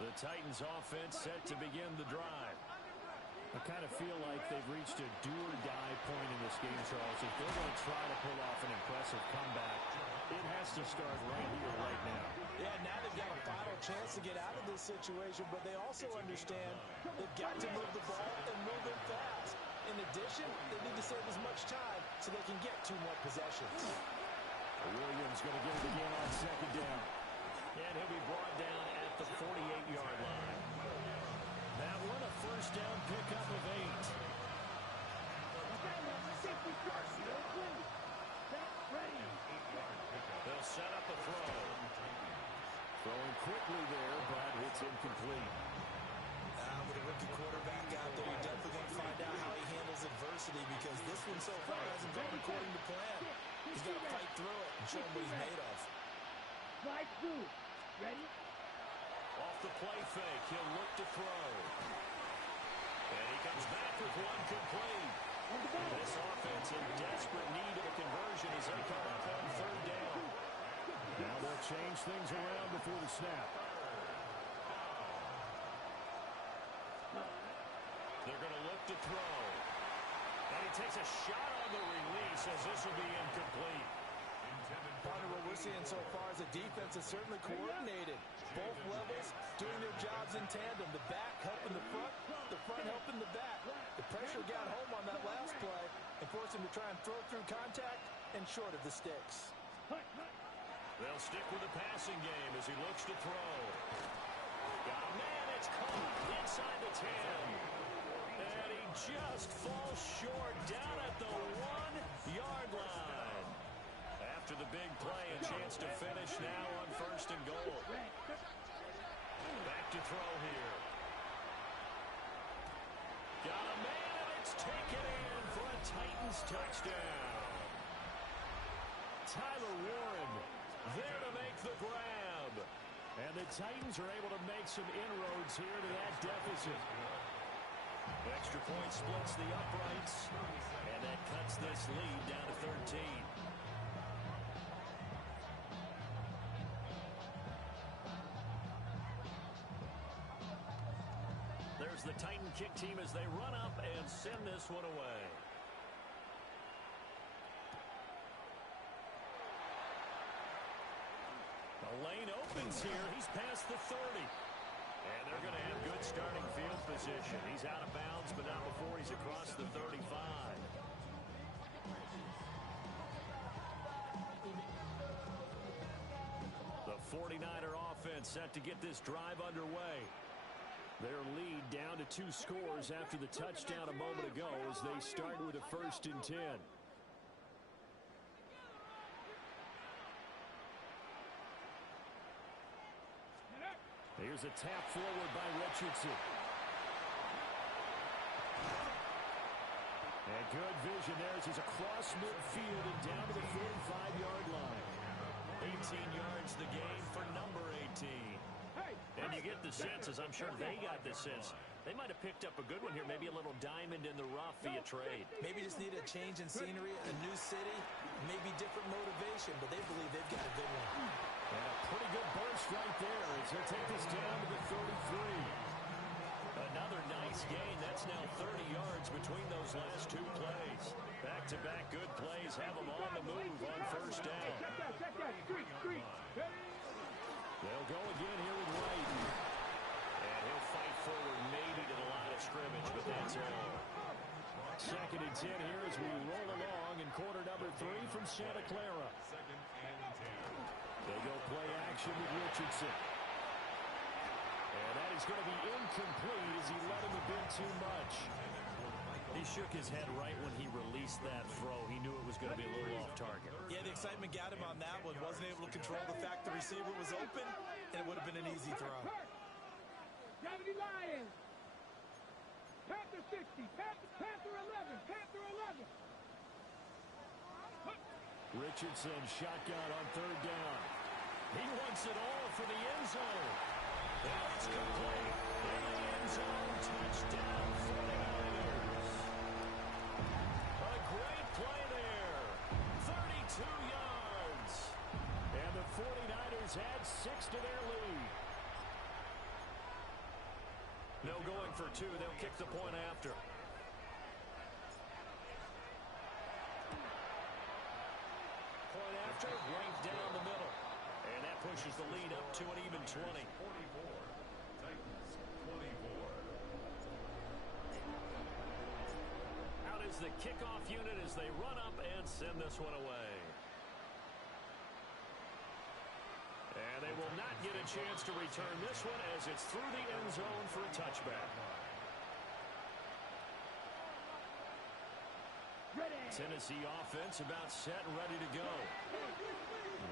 The Titans offense set to begin the drive. I kind of feel like they've reached a do-or-die point in this game, Charles. If they're going to try to pull off an impressive comeback, it has to start right here, right now. Yeah, now they've got a final chance to get out of this situation, but they also understand they've got to move the ball and move it fast. In addition, they need to save as much time so they can get 2 more possessions. Williams going to get it again on second down. And he'll be brought down at the 48-yard line. That one, a first down pickup of 8. They'll set up a throw. Throwing quickly there, but it's incomplete. With a rookie quarterback out there, you're definitely going to find out how he handles adversity because this one so far hasn't gone according to plan. He's got to fight through it and show him what he's made of. Slide through. Ready? Off the play fake, he'll look to throw. And he comes back with one complete. This offense in desperate need of a conversion as they come up on third down. Now they'll change things around before the snap. They're going to look to throw. And he takes a shot on the release as this will be incomplete. Part of what we're seeing so far is the defense is certainly coordinated. Both levels doing their jobs in tandem. The back helping the front helping the back. The pressure got home on that last play and forced him to try and throw through contact and short of the sticks. They'll stick with the passing game as he looks to throw. Got a man, it's caught inside the 10. And he just falls short down at the 1-yard line. After the big play, a chance to finish now on first and goal. Back to throw here. Got a man, and it's taken in for a Titans touchdown. Tyler Warren there to make the grab. And the Titans are able to make some inroads here to that deficit. Extra point splits the uprights, and that cuts this lead down to 13. There's the Titan kick team as they run up and send this one away. The lane opens here. He's past the 30. And they're going to have good starting field position. He's out of bounds, but not before he's across the 35. The 49er offense set to get this drive underway. Their lead down to 2 scores after the touchdown a moment ago as they start with a 1st and 10. Here's a tap forward by Richardson. And good vision there as he's across midfield and down to the 45-yard line. 18 yards the gain for number 18. And you get the sense, as I'm sure they got the sense, they might have picked up a good one here, maybe a little diamond in the rough via trade. Maybe just need a change in scenery, a new city, maybe different motivation, but they believe they've got a good one. And a pretty good burst right there as he'll take this down to the 33. Another nice gain. That's now 30 yards between those last 2 plays. Back-to-back good plays have them on the move on first down. They'll go again here with Wright. And he'll fight forward maybe to the line of scrimmage, but that's all. 2nd and 10 here as we roll along in quarter number 3 from Santa Clara. They go play action with Richardson. And that is going to be incomplete as he let him a bit too much. He shook his head right when he released that throw. He knew it was going to be a little off target. Yeah, the excitement got him on that one. Wasn't able to control the fact the receiver was open, and it would have been an easy throw. Gravity Lions. Panther 60. Panther 11. Panther 11. Richardson shotgun on 3rd down. He wants it all for the end zone. And it's complete. In the end zone, touchdown 49ers. A great play there. 32 yards. And the 49ers add 6 to their lead. No going for two. They'll kick the point after. Point after, right down the middle. And that pushes the lead up to an even 20. 44. Titans, 24. Out is the kickoff unit as they run up and send this one away. And they will not get a chance to return this one as it's through the end zone for a touchback. Tennessee offense about set and ready to go.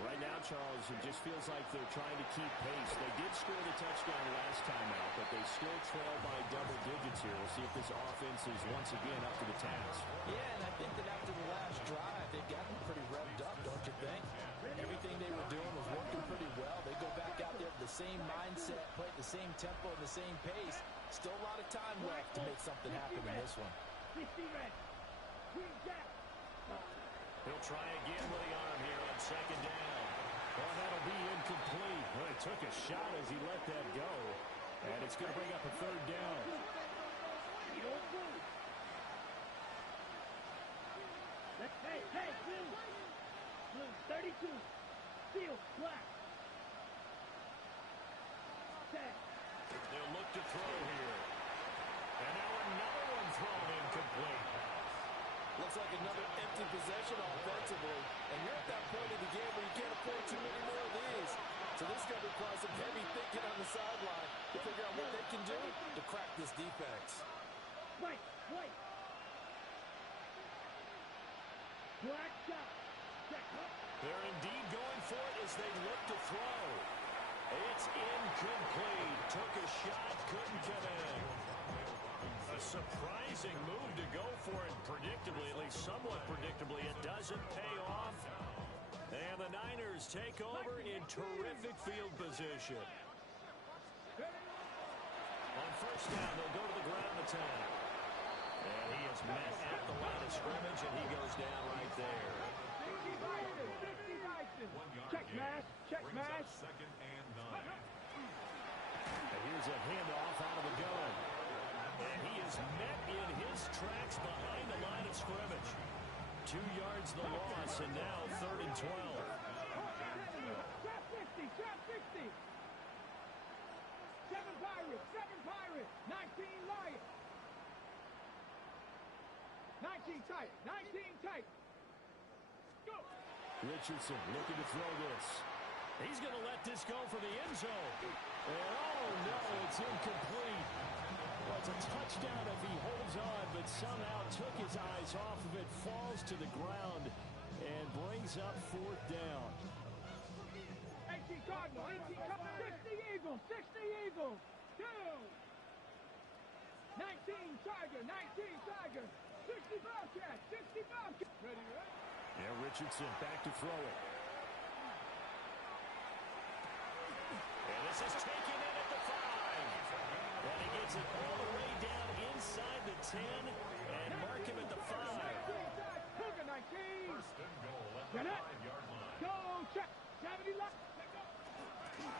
Right now, Charles, it just feels like they're trying to keep pace. They did score the touchdown last time out, but they still trail by double digits here. We'll see if this offense is once again up to the task. Yeah, and I think that after the last drive, they've gotten pretty revved up, don't you think? Everything they were doing was working pretty well. They go back out there with the same mindset, play at the same tempo and the same pace. Still a lot of time left to make something happen in this one. 60 red. Green jack. He'll try again with the arm here on second down. Well, that'll be incomplete. Well, he took a shot as he let that go. And it's going to bring up a third down. You don't move. Hey, blue. Blue, 32. Steel, black. 10. They'll look to throw here. And now another one thrown incomplete. Looks like another empty possession offensively. And you're at that point in the game where you can't afford too many more of these. So this is going to require some heavy thinking on the sideline to figure out what they can do to crack this defense. White. Black shot. Check. They're indeed going for it as they look to throw. It's incomplete. Took a shot, couldn't get in. A surprising move to go for it predictably, at least somewhat predictably. It doesn't pay off. And the Niners take over in terrific field position. On first down, they'll go to the ground attack. And he is met at the line of scrimmage, and he goes down right there. 60 Bison. Check mash. Second and 9. And here's a handoff out of the gun. And he is met in his tracks behind the line of scrimmage. 2 yards the loss, and now 3rd and 12. Trap 60. 7 Pirates. 19 Lions. 19 tight. Go. Richardson looking to throw this. He's going to let this go for the end zone. And oh no, it's incomplete. Well, it's a touchdown if he holds on, but somehow took his eyes off of it, falls to the ground, and brings up 4th down. 18 Cardinal, 60 Eagles, 2. 19 Tiger, 60 Bobcat. Ready? Yeah, Richardson back to throw it. And this is taken in at the 5. And he gets it all the way down inside the 10 and mark him at the 5. Hooker 19. First and goal at the Got it. 5-yard line. Go, check. 70 left.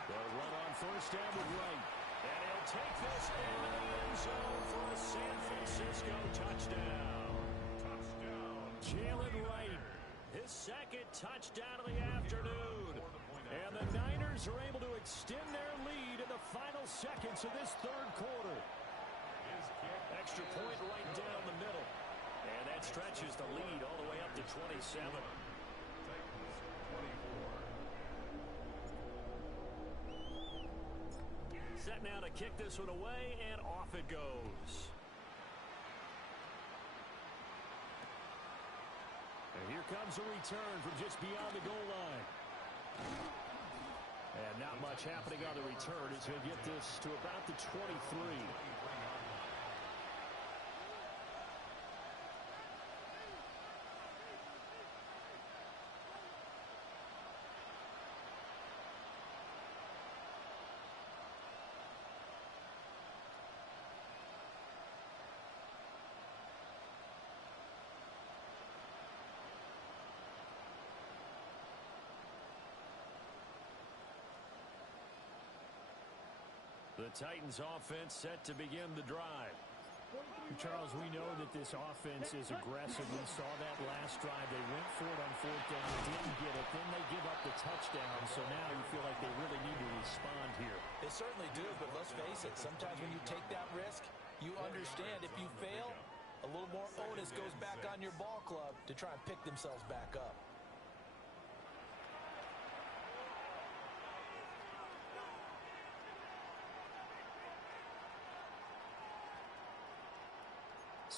They'll run on first down with Wright. And he'll take this into the end zone for a San Francisco touchdown. Jalen Wright, his second touchdown of the afternoon. And the Niners are able to extend their lead in the final seconds of this 3rd quarter. Extra point right down the middle. And that stretches the lead all the way up to 27. Set now to kick this one away, and off it goes. And here comes a return from just beyond the goal line. And not much happening on the return as he'll get this to about the 23. The Titans offense set to begin the drive. Charles, we know that this offense is aggressive. We saw that last drive. They went for it on fourth down, didn't get it. Then they give up the touchdown. So now you feel like they really need to respond here. They certainly do, but let's face it. Sometimes when you take that risk, you understand if you fail, a little more onus goes back on your ball club to try and pick themselves back up.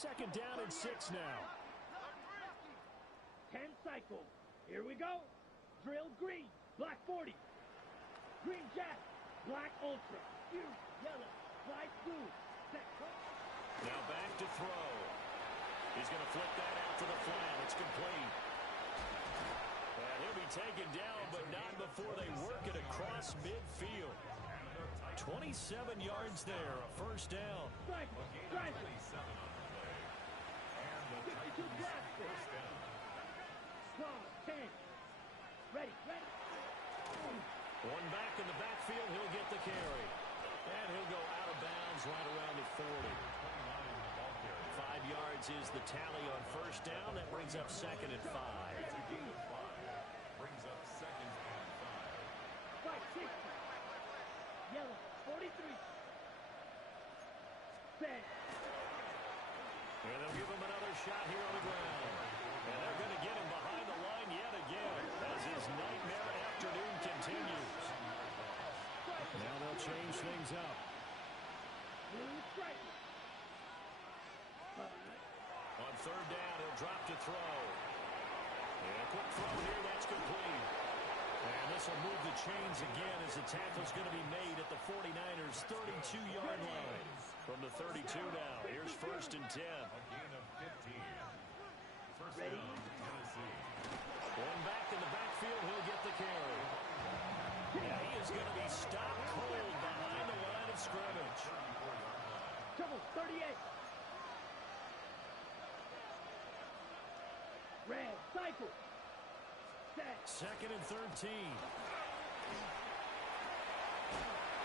Second down and 6 now. 10 cycle. Here we go. Drill green. Black 40. Green jack. Black ultra. Yellow. Light blue. Set. Now back to throw. He's going to flip that out to the flat. It's complete. And he'll be taken down, but not before they work it across midfield. 27 yards there, a first down. Cycle. Cycle. 52 blaster. 12, 10. Ready. One back in the backfield, he'll get the carry. And he'll go out of bounds right around the 40. 5 yards is the tally on first down. That brings up second and 5. Brings up second and 5. White 60. Yellow 43. Set. And they'll give him another shot here on the ground. And they're going to get him behind the line yet again as his nightmare afternoon continues. Now they'll change things up. Blue stripe. On third down, he'll drop to throw. And a quick throw here, that's complete. And this will move the chains again as the tackle's going to be made at the 49ers' 32-yard line. From the 32 now, here's first and 10. A gain of 15. First down, Tennessee. One back in the backfield, he'll get the carry. And he is going to be stopped cold behind the line of scrimmage. Trouble 38. Red cycle. Set. Second and 13.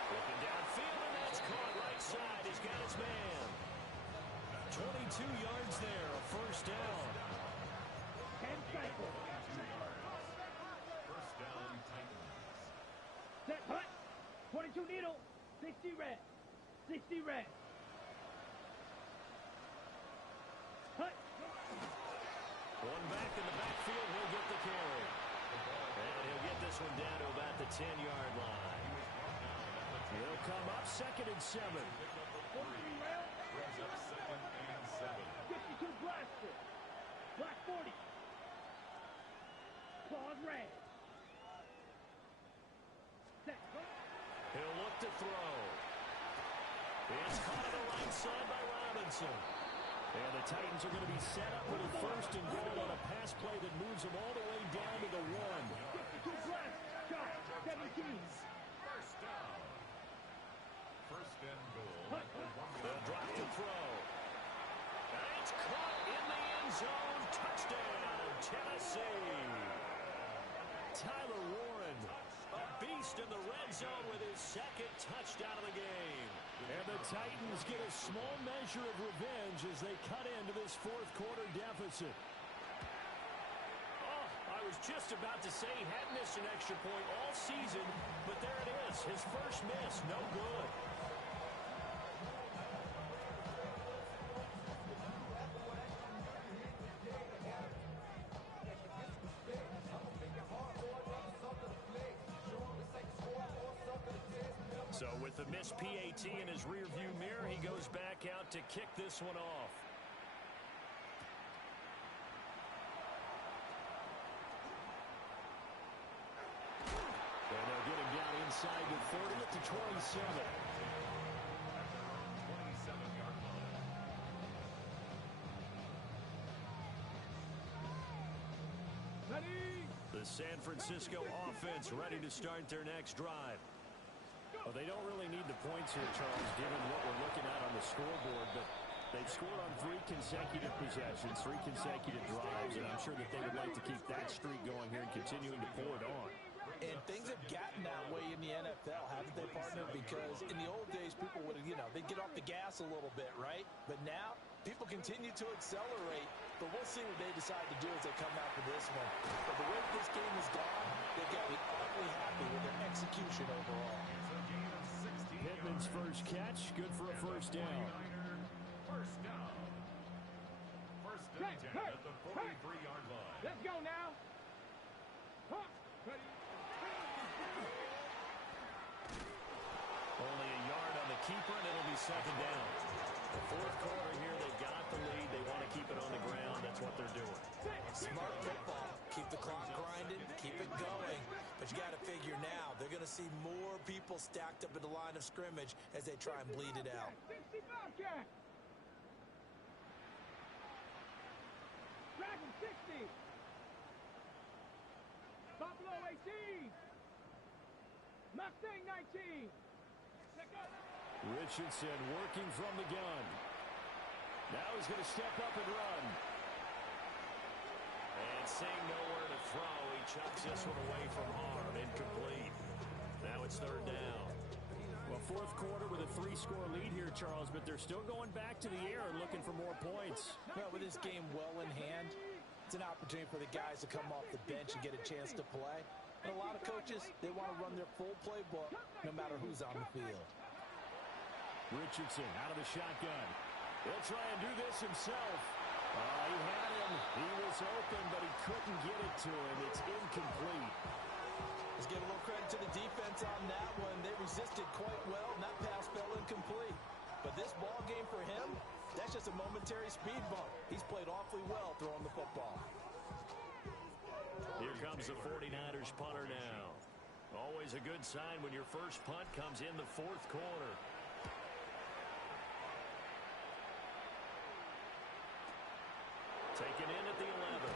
Looking downfield, and that's caught right side. He's got his man. 22 yards there, a first down. 10 cycle. First down, Titans. Set. Hut. 22 needle. 60 red. 60 red. Hut. One back in the backfield, he'll get the carry. And he'll get this one down to about the 10-yard line. He'll come up second and 7. 43 rail. Brings up second and 7. 52 blaster. Black 40. Claws red. Set. He'll look to throw. It's caught on the right side by Robinson. And the Titans are going to be set up with a first and goal on a pass play that moves them all the way down to the 1. 52 blast. Shot. 17. First down. First and goal. They'll drop to throw. And it's caught in the end zone. Touchdown, Tennessee. Tyler Warren, a beast in the red zone with his second touchdown of the game. And the Titans get a small measure of revenge as they cut into this fourth quarter deficit. Oh, I was just about to say he had missed an extra point all season, but there it is. His first miss, no good. So with the missed PAT in his rearview mirror, he goes back out to kick this one off. And they'll get him down inside the 30 at the 27. 27-yard line. Ready. The San Francisco offense ready to start their next drive. Well, they don't really need the points here, Charles, given what we're looking at on the scoreboard, but they've scored on 3 consecutive possessions, 3 consecutive drives, and I'm sure that they would like to keep that streak going here and continuing to pour it on. And things have gotten that way in the NFL, haven't they, partner? excitement because in the old days, people would, they'd get off the gas a little bit, right? But now, people continue to accelerate. But we'll see what they decide to do as they come out for this one. But the way this game has gone, they've got to be awfully happy with their execution overall. Pittman's first catch, good for a first down. First down. First and 10 at the 43-yard line. Let's go now. Huh. Ready. Only a yard on the keeper, and it'll be second down. The fourth quarter here, they've got the lead. They want to keep it on the ground. That's what they're doing. Smart football. Keep the clock grinding. Keep it going. But you got to figure now, they're going to see more people stacked up at the line of scrimmage as they try and bleed it out. 60 Bobcat. Dragon 60. Buffalo 18. Mustang 19. Richardson working from the gun. Now he's going to step up and run. And seeing nowhere to throw, he chucks this one away from harm. Incomplete. Now it's third down. Well, fourth quarter with a 3-score lead here, Charles, but they're still going back to the air and looking for more points. Well, with this game well in hand, it's an opportunity for the guys to come off the bench and get a chance to play. And a lot of coaches, they want to run their full playbook no matter who's on the field. Richardson out of the shotgun. He'll try and do this himself. He had him. He was open, but he couldn't get it to him. It's incomplete. Let's give a little credit to the defense on that one. They resisted quite well, and that pass fell incomplete. But this ball game for him, that's just a momentary speed bump. He's played awfully well throwing the football. Here comes the 49ers punter now. Always a good sign when your first punt comes in the fourth quarter. Taken in at the 11.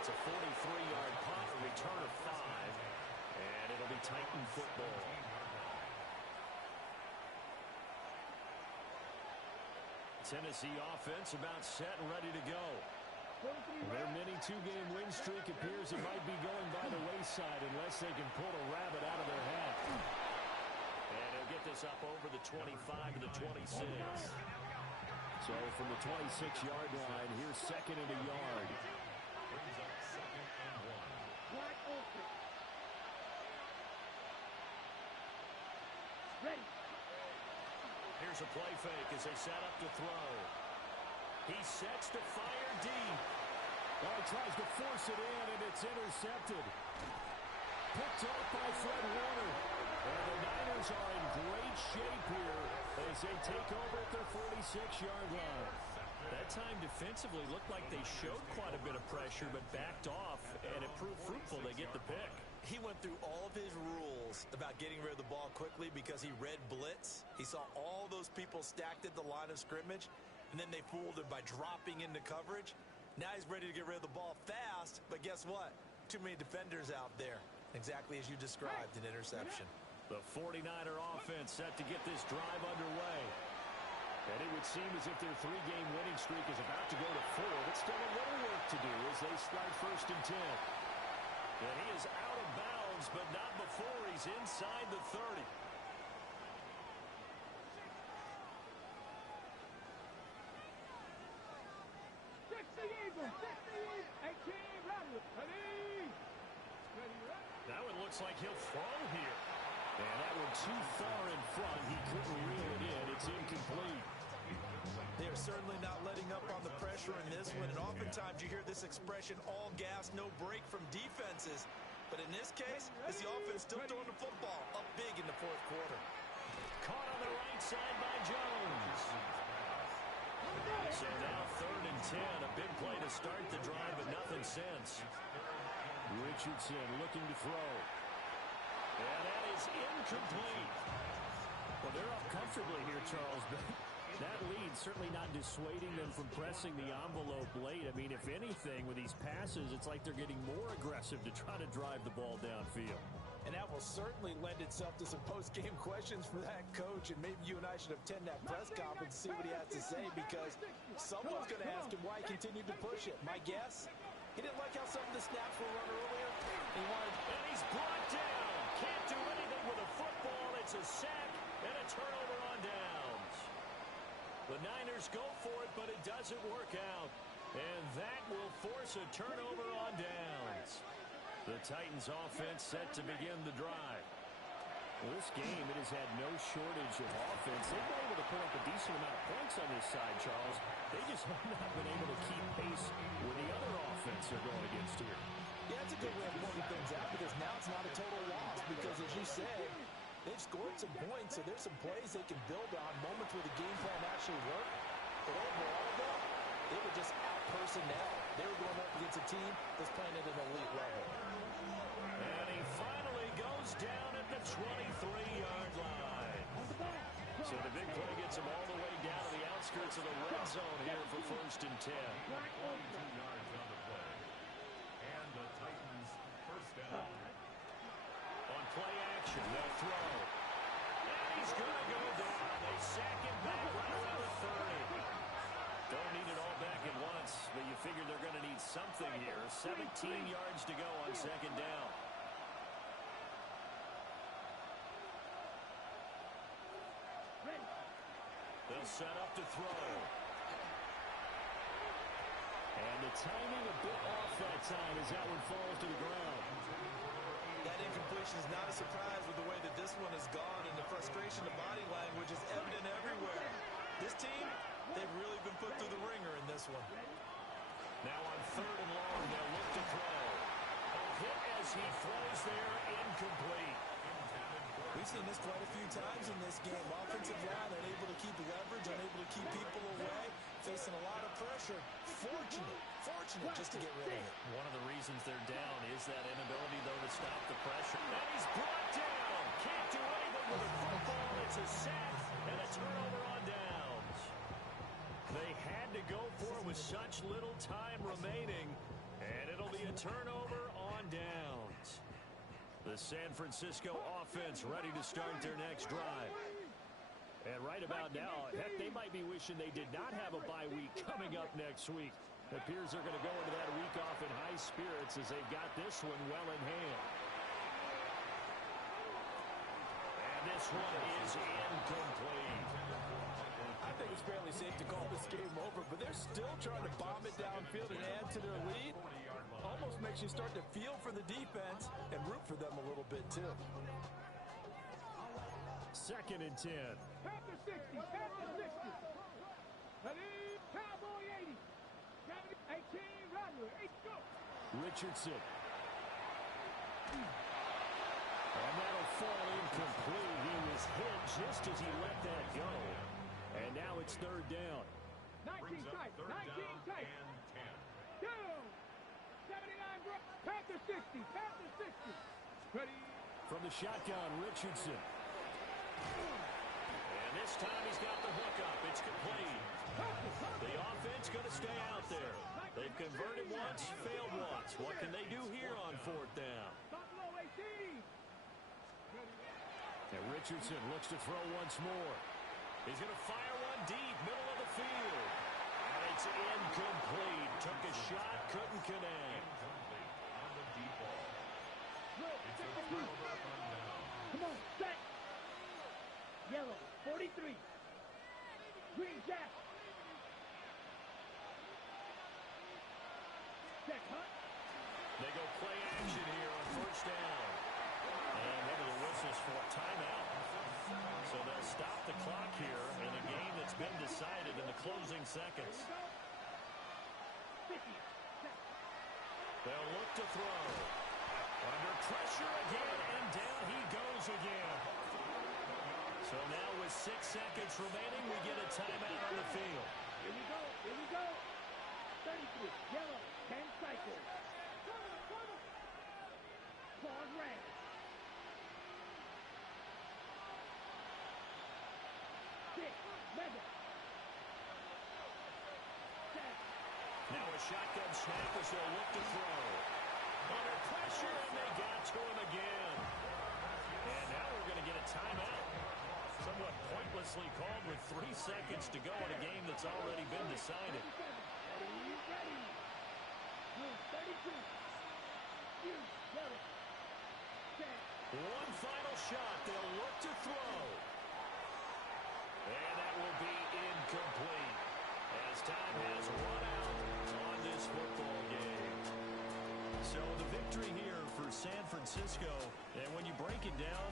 It's a 43-yard punt, a return of 5, and it'll be Titan football. Tennessee offense about set and ready to go. Their mini 2-game win streak appears it might be going by the wayside unless they can pull a rabbit out of their hat. And he'll get this up over the 25 to the 26. So from the 26-yard line, here's second and a yard. Brings up second and 1. Black Ultra. Ready. Here's a play fake as they set up to throw. He sets to fire deep. Oh, he tries to force it in, and it's intercepted. Picked off by Fred Warner. And the Niners are in great shape here as they take over at their 46-yard line. That time defensively looked like they showed quite a bit of pressure but backed off, and it proved fruitful. They get the pick. He went through all of his rules about getting rid of the ball quickly because he read blitz. He saw all those people stacked at the line of scrimmage, and then they fooled him by dropping into coverage. Now he's ready to get rid of the ball fast, but guess what? Too many defenders out there. Exactly as you described, an interception. The 49er offense set to get this drive underway. And it would seem as if their 3-game winning streak is about to go to 4, but still a little work to do as they start first and 10. And he is out of bounds, but not before he's inside the 30. That one looks like he'll throw here. And that one too far in front. He couldn't reel it in. It's incomplete. They are certainly not letting up on the pressure in this one, and oftentimes you hear this expression, all gas, no break from defenses. But in this case, it's the offense still throwing the football up big in the fourth quarter. Caught on the right side by Jones. So now third and 10, a big play to start the drive, but nothing since. Richardson looking to throw. And that is incomplete. Well, they're up comfortably here, Charles, but that lead certainly not dissuading them from pressing the envelope late. I mean, if anything, with these passes, it's like they're getting more aggressive to try to drive the ball downfield. And that will certainly lend itself to some post-game questions for that coach, and maybe you and I should attend that press conference and see what he has to say, because someone's going to ask him why he continued to push it. My guess, he didn't like how some of the snaps were run earlier. And he's brought down. Can't do anything with a football. It's It's a sack and a turnover on downs. The Niners go for it, but it doesn't work out. And that will force a turnover on downs. The Titans offense set to begin the drive. Well, this game, it has had no shortage of offense. They've been able to put up a decent amount of points on this side, Charles. They just have not been able to keep pace with the other offense they're going against here. Yeah, it's a good way of pointing things out because now it's not a total loss because, as you said, they've scored some points, so there's some plays they can build on, moments where the game plan actually worked. But overall, though, they were just out-personnel. They were going up against a team that's playing at an elite level. And he finally goes down at the 23-yard line. So the big play gets him all the way down to the outskirts of the red zone here for 1st and 10. 2 yards on the play. And the Titans first down. On play action, they'll throw. And he's going to go down. They sack him back right around the 30. Don't need it all back at once, but you figure they're going to need something here. 17 yards to go on 2nd down. They'll set up to throw. And the timing a bit off that time as that one falls to the ground. That incompletion is not a surprise with the way that this one has gone, and the frustration, the body language is evident everywhere. This team, they've really been put through the ringer in this one. Now on 3rd and long, they'll look to throw. A hit as he throws there, incomplete. We've seen this quite a few times in this game. Offensive line unable to keep leverage, unable to keep people away, facing a lot of pressure. Fortunate just to get rid of it. One of the reasons they're down is that inability, though, to stop the pressure. And he's brought down. Can't do anything with the football. It's a sack and a turnover on downs. They had to go for it with such little time remaining, and it'll be a turnover on downs. The San Francisco offense ready to start their next drive. And right about now, heck, they might be wishing they did not have a bye week coming up next week. It appears they're going to go into that week off in high spirits as they've got this one well in hand. And this one is incomplete. I think it's fairly safe to call this game over, but they're still trying to bomb it downfield and add to their lead. Almost makes you start to feel for the defense and root for them a little bit, too. 2nd and 10. Panther 60, Panther 60. Ready, Cowboy 80. 18, Rattler, 8, go. Richardson. And that'll fall incomplete. He was hit just as he let that go. And now it's 3rd down. 19 tight, 19 tight. And 10. Down. 79, bro. Panther 60, Panther 60. Ready. From the shotgun, Richardson. And this time he's got the hook up. It's complete. The offense going to stay out there. They've converted once, failed once. What can they do here on 4th down? Buffalo 18. And Richardson looks to throw once more. He's going to fire one deep, middle of the field. And it's incomplete. Took a shot, couldn't connect. On the deep ball. It's a Come turnover on down. on, set. Yellow, 43. Green Jack. Check, huh? They go play action here on 1st down. And one of the whistles for a timeout. So they'll stop the clock here in a game that's been decided in the closing seconds. 50. They'll look to throw. Under pressure again, and down he goes again. So now with 6 seconds remaining, we get a timeout on the field. Here we go, here we go. 33, yellow, 10 cycles. Claws red. Six, mega. Set. Now a shotgun snap as they'll look to throw. Under pressure, and they got to him again. And now we're going to get a timeout. Somewhat pointlessly called with 3 seconds to go in a game that's already been decided. Ready, ready. Blue, 32. Yellow. Set. One final shot. They'll look to throw. time has run out on this football game. So the victory here for San Francisco, and when you break it down,